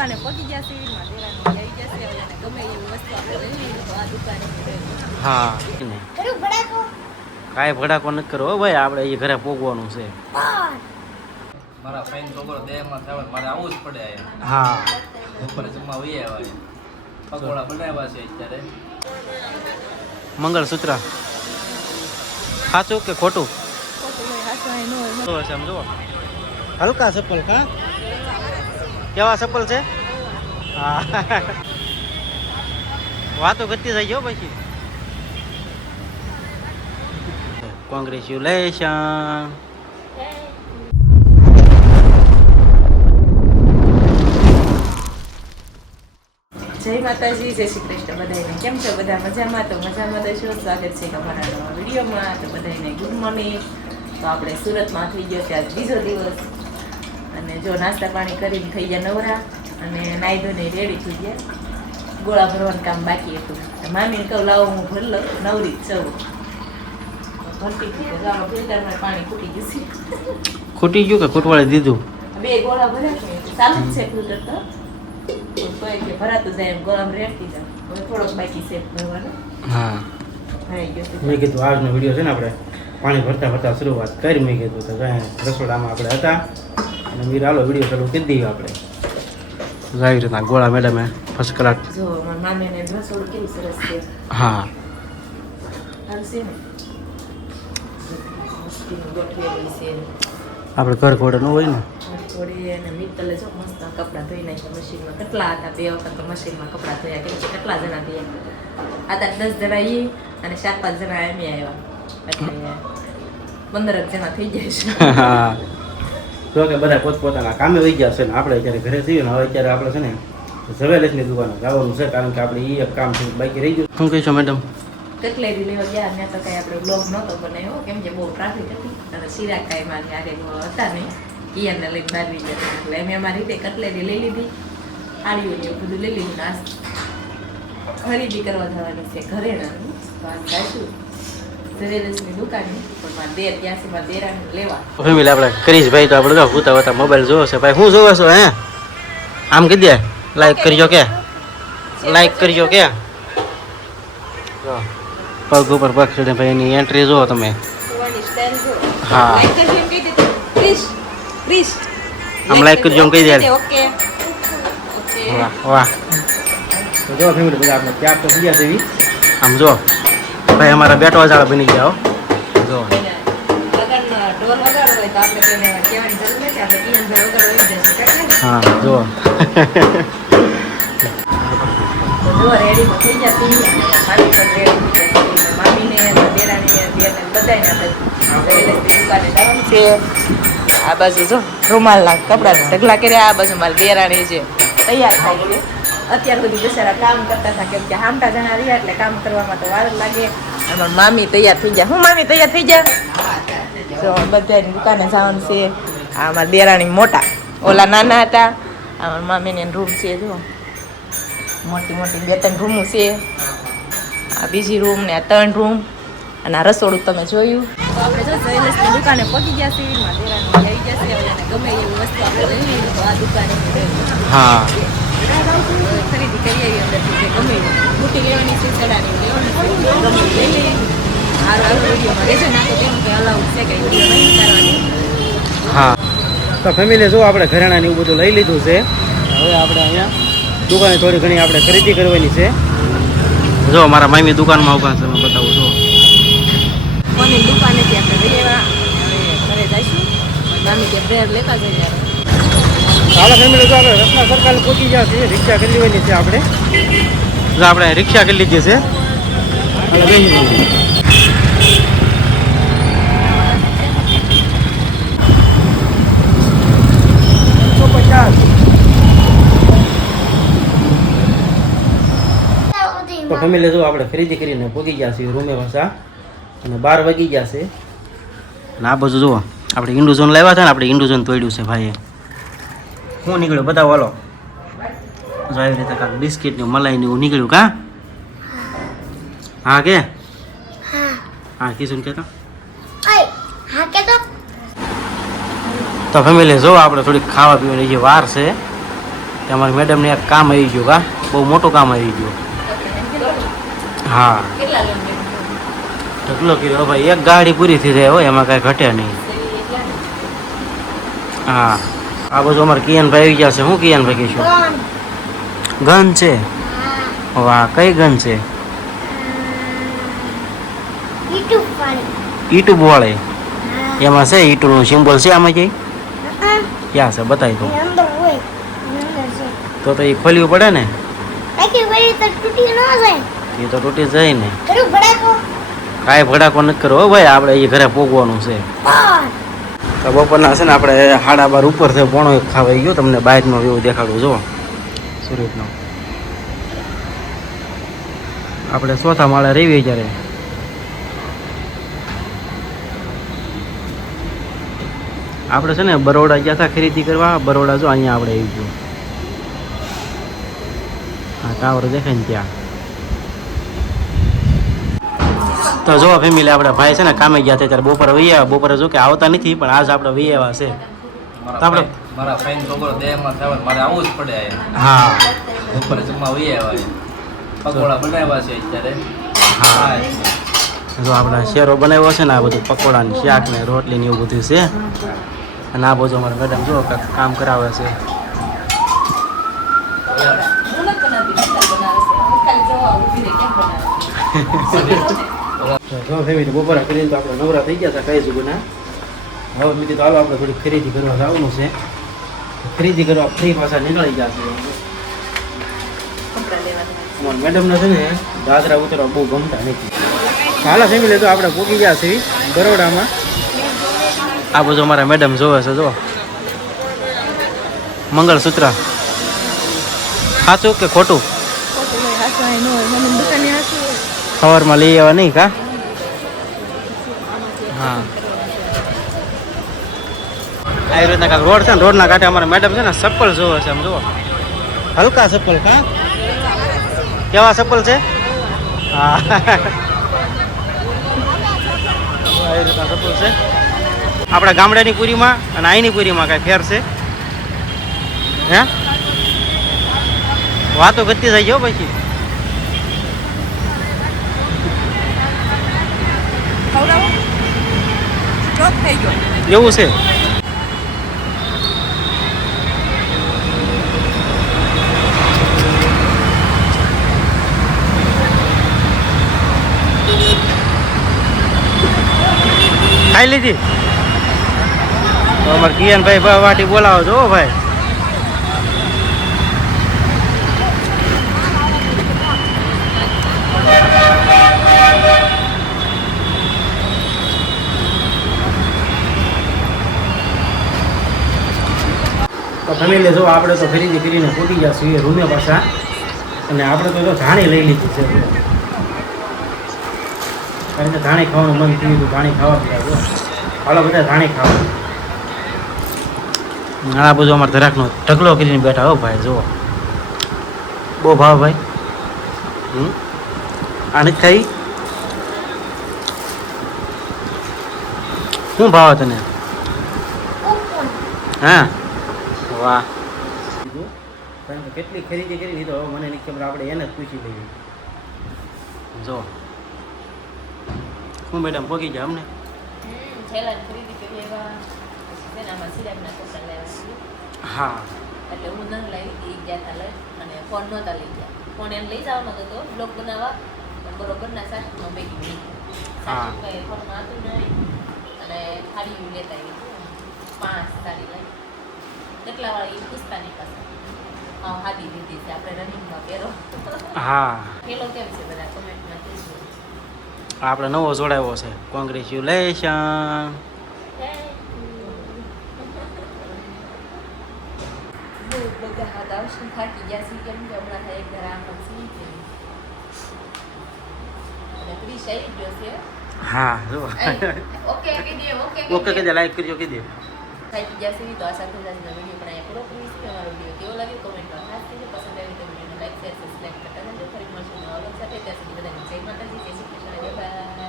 દુકાને પહોંચી ગયા છે માં દેરાની લઈ જશે અને ગમે એવી વસ્તુ આપણે લઈ તો આ દુકાને. હા. કાંઈ ભડાકો નથી કરો હો ભાઈ આપણે એ ઘરે પોગવાનું છે. મારા ફ્રેન્ડ છોકરો દેહમાં થયો મારે આવવું જ પડે હા. ઉપર જમવા વહી આવ્યા પકોડા બનાવ્યા છે અત્યારે. મંગળસૂત્ર. સાચું કે ખોટું? ખોટું હોય, હાચું હોય, ન તો હશે આમ જુઓ. હલકા ચપ્પલ કા? કેવા ચપ્પલ છે? વાતો કરતી થઈ ગયો પછી. કોંગ્રેચ્યુલેશન જય માતાજી, જય શ્રી કૃષ્ણ બધાને કેમ છો બધા? મજામાં? તો મજામાં તો શું? સ્વાગત છે તમારા નવા વિડીયોમાં. તો બધાને ગુડ મોર્નિંગ તો આપણે સુરતમાં થઈ ગયો આજ બીજો દિવસ. અને જો નાસ્તા પાણી કરીને થઈ ગયા નવરા અને નાહી ધોઈને રેડી થઈ ગયા. ગોળા ભરવાનું કામ બાકી હતું. મામીને કહું લાવો હું ભર લઉં. નવરી જ ભરતી ફિલ્ટરમાં પાણી ખૂટી ગયું છે. ખૂટી ગયું કે ખૂટવાળી દીધું? બે ગોળા ભર્યા છે. ચાલુ જ છે ફિલ્ટર તો. કે ભરાતું જાય એમ ગોળામાં રેડતી જાય. હવે થોડોક બાકી છે ભરવાનો. હા. મેં કીધું આજનો વીડિયો છે ને આપણે પાણી ભરતા ભરતા શરૂઆત કરી મેં કીધું. તો કાંઈ રસોડામાં આપણે હતા. અને મીર હાલો વીડિયો ચાલુ કરી દઈએ આપણે. આવી રીતના ગોળા મેડમે ફર્સ્ટ ક્લાસ હા. આપણે ઘર ઘોડે ન હોય ને? કપડાં ધોઈ નાખ્યા મશીનમાં. કેટલા હતા? બે વખત મશીનમાં કપડા ધોયા. કેટલા જણા થયા આ તાર દસ જણા એ અને ચાર પાંચ જણા એમ આવ્યા. એટલે પંદર જણા થઈ જાય છે. તો કે બધા પોતપોતાના કામે વહી ગયા છે ને આપણે અત્યારે ઘરે થયું ને હવે અત્યારે આપણે છે ને ઝવેલેસની દુકાને જવાનું છે કારણ કે આપણે એ એક કામ છે, બાકી રહી ગયું. શું કહીશું મેડમ કટલેરી લેવા ગયા ત્યાં તો કાંઈ આપણે બ્લોગ નહોતો બનાવ્યો, કેમ કે બહુ ટ્રાફિક હતી. અને સિરાગ કાંઈ મારી હતા નહીં ઈયરને લઈને બહાર ગયા એટલે અમે અમારી રીતે કટલેરી લઈ લીધી. આડીઓ ને બધું લઈ લીધું ને ખરીદી કરવા જવાની છે ઘરેણાની. તો આજ આપણે કરીશ ભાઈ તો આપણે તો ભૂતા ભૂતા મોબાઈલ જોવો છે. ભાઈ શું જોવો છો હે? આમ કહી દે લાઈક કરજો કે. લાઈક કરજો. કે. જો, પગ ઉપર પગ ચડે ભાઈ એની એન્ટ્રી જુઓ તમે. જોવાની સ્ટાઈલ જો હા. લાઈક કરજો એમ કહી દીધું ક્રિશ ક્રિશ આમ લાઈક કરજો એમ કહી દે. ઓકે ઓકે વાહ વાહ. તો જો ફેમિલી બધા આપણે ક્યાં તો ગયા છે આમ જો. ભાઈ અમારા બેટવા જાળા બની ગયા હો. જો હા, જો. આ બાજુ જો, રૂમાલના કપડા ઢગલા કર્યા, આ બાજુ મારી દેરાણી છે. તૈયાર થાય છે અત્યાર સુધી બસારા કામ કરતા હતા, કેમ કે હામટા જણા રહ્યા એટલે કામ કરવામાં તો વાર લાગે. અને મારી મામી તૈયાર થઈ જાય હું મામી તૈયાર થઈ જાય તો બધાની દુકાને જવાનું છે આ અમારા દેરાણી મોટા ઓલા નાના હતા આ મારા મામીને રૂમ છે જો મોટી મોટી બે ત્રણ રૂમો છે આ બીજી રૂમ ને આ ત્રણ રૂમ અને આ રસોડું તમે જોયું. આપણે જો જ્વેલર્સની દુકાને પહોંચી ગયા છીએ માં લઈ જશે હવે અને ગમે એવી વસ્તુ આપણે લઈ તો આ દુકાને હા. ખરીદી કરી આવી અંદરથી ગમે એવી. લેવાની છે ચડાની લેવાની ગમે એ લઈ લઈએ. હારો હારો વિડીયોમાં રહેશે ના તો તેનું કંઈ અલાઉડ છે કે નહીં ઉતારવાની હા. તો ફેમિલી જો આપણે ઘરેણાને એવું બધું લઈ લીધું છે હવે આપણે અહીંયા દુકાને થોડી ઘણી આપણે ખરીદી કરવાની છે. જો મારા મામી દુકાનમાં ઊભા છે હું બતાવું જો કોની દુકાનેથી આપણે આવ્યા. ઘરે જઈશું. મામી કે બ્રેડ લેતા જઈએ ચાલો ફેમિલી તો આપણે રત્ના સરકાર પહોંચી ગયા છીએ રિક્ષા કરી લેવાની છે આપણે. જો આપણે રિક્ષા કરી લીધી છે. જઈએ. તો ફેમિલી જો આપણે ખરીદી કરીને પહોંચી ગયા છીએ રૂમે પાછા. અને બાર વાગી ગયા છે. અને આ બાજુ જુઓ આપણે ઇન્ડુઝોન લાવ્યા હતા ને આપણે ઇન્ડુઝોન તોડ્યું છે ભાઈએ. શું નીકળ્યો બધા વાલો આવી રીતે કાંક બિસ્કિટ ને મલાઈ ને એવું નીકળ્યું કા? હા કે? હા. કિશન કેતો. તો ફેમિલી જો આપણે થોડીક ખાવા પીવાની જે વાર છે. તમારા મેડમને એક કામ આવી ગયું કા? બહુ મોટું કામ આવી ગયું. હા. ઢગલો કીધો ભાઈ એક ગાડી પૂરી થઈ જાય હોય એમાં કાંઈ ઘટે નહીં. હા. આ બધું અમારે કિયનભાઈ આવી ગયા છે. હું કિયનભાઈ કહીશું? ગન છે? વાહ કઈ ગન છે? યુટ્યુબ વાળી એમાં છે યુટ્યુબનું સિમ્બોલ છે આમાં જઈ ક્યાં છે? બતાવી દો તો તો એ ખોલવું પડે ને? એ તો તૂટી જાય. ને. કાંઈ ભડાકો નથી કરવો ભાઈ આપણે એ ઘરે પોગવાનું છે. તો બપોરના છે ને આપણે સાડા બાર ઉપર થયો પોણો એક ખાવાઈ ગયો તમને બહારનો વ્યૂ દેખાડું જો. સુરતનો. આપણે ચોથા માળે રહીએ જ્યારે આપણે છે ને બરોડા ગયા હતા ખરીદી કરવા બરોડા જો અહીંયા આપણે આવી ગયું. હા ટાવર દેખાય ને ત્યાં. તો જો ફેમિલી આપણે ભાઈ છે ને કામે ગયા હતા ત્યારે બપોરે વહી આવ્યા. બપોરે જો કે આવતા નથી પણ આજ આપણે વહી આવ્યા છે. આપણે- મારા ફાઈન છોકરો દેહમાં થયો મારે આવવું જ પડે હા. બપોરે જમવા વહી આવ્યા પકોડા બનાવ્યા છે અત્યારે. હા. જો આપણે શેરો બનાવ્યો છે ને આ બધું પકોડા ને શાક ને રોટલી ને એવું બધું છે. અને આ બધું અમારા મેડમ જો કામ કરાવે છે. બનાવે છે? જો ફેમિલી બપોરા કરીને તો આપણે નવરા થઈ ગયા હતા કઈ જુગુના હવે આપણે થોડી ખરીદી કરવા છે ખરીદી કરવા ફ્રી પાછા નીકળી છે કપડાં મેડમને છે ને દાદરા ઉતરવા બહુ ગમતા નથી હાલા ફેમિલી તો આપણે પૂકી ગયા છીએ બરોડામાં આ બધું અમારા મેડમ જોવે છે જો મંગળસૂત્ર સાચું કે ખોટું સવારમાં લઈ આવવા નહીં કા? હા. આવી રીતના કાંઈક રોડ છે ને રોડના કાંઠે અમારા મેડમ છે ને ચપ્પલ જોવે છે આમ જુઓ. હલકા ચપ્પલ કા? કેવા ચપ્પલ છે? હા. આવી રીતના ચપ્પલ છે. આપણા ગામડાની પૂરીમાં અને અહીંની પૂરીમાં કાંઈ ફેર છે? હે? વાતો કરતી જાય જો પછી. ખવડાવો ગયો એવું છે ખાઈ લીધી? અમારે કિયનભાઈ ભાઈ વાટી બોલાવો છો ભાઈ. ફેમિલી જો આપણે તો ખરીદી કરીને પૂરી જશું એ રૂમે પાછા. અને આપણે તો જો ધાણી લઈ લીધી છે. કારણ કે ધાણી ખાવાનું મન થયું હતું ધાણી ખાવા જો હાલો બધા ધાણી ખાવા. આ બધું અમારે ધરાકનો ઢગલો કરીને બેઠા હો ભાઈ જુઓ. બહુ ભાવ ભાઈ. હમ? આ નથી ખાઈ? શું ભાવ તને? હા? વાહ. કારણ કે કેટલી ખરીદી કરી લીધો હવે મને નથી ખબર આપણે એને જ પૂછી લઈએ. જો. હું મેડમ પોકી છે ને હા. એટલે હું ન લાવી એ ગયા હતા લઈ અને ફોન નહોતા લઈ ગયા. ફોન એમ લઈ જવાનો હતો બ્લોગ બનાવવા. પણ બરોબર ના સાસુમાં બેગી નહીં હા. સાસુ કઈ ફોનમાં હતું નહીં. અને થાળી લેતા આવી. પાંચ થાળી લઈ કેટલા વાળી એ પાસે. હા હાદી લીધી છે આપણે રનિંગમાં પહેરો. હા. પેલો કેમ છે બધા કોમેન્ટમાં કહેજો. આપણે નવો જોડાયો છે. કોંગ્રેચ્યુલેશન બધા હાથ આવશે. થાકી ગયા છે કેમ કે હમણાં થાય એક આમ સી છે. અને આવી ગયો છે. હા ઓકે ઓકે ઓકે કીધે લાઈક કરજો કીધે થાકી ગયા છે તો આ સાથે આજનો વીડિયો પણ અહીંયા પૂરો કરીશ કે અમારો વીડિયો કેવો લાગ્યો કોમેન્ટમાં ખાસ કરજો પસંદ આવી તો વિડીયોને લાઈક શેર સબસ્ક્રાઈબ કરતા રહેજો ફરી મળશું નવા સાથે ત્યાં સુધી બધાને જય માતાજી જય શ્રી કૃષ્ણ બાય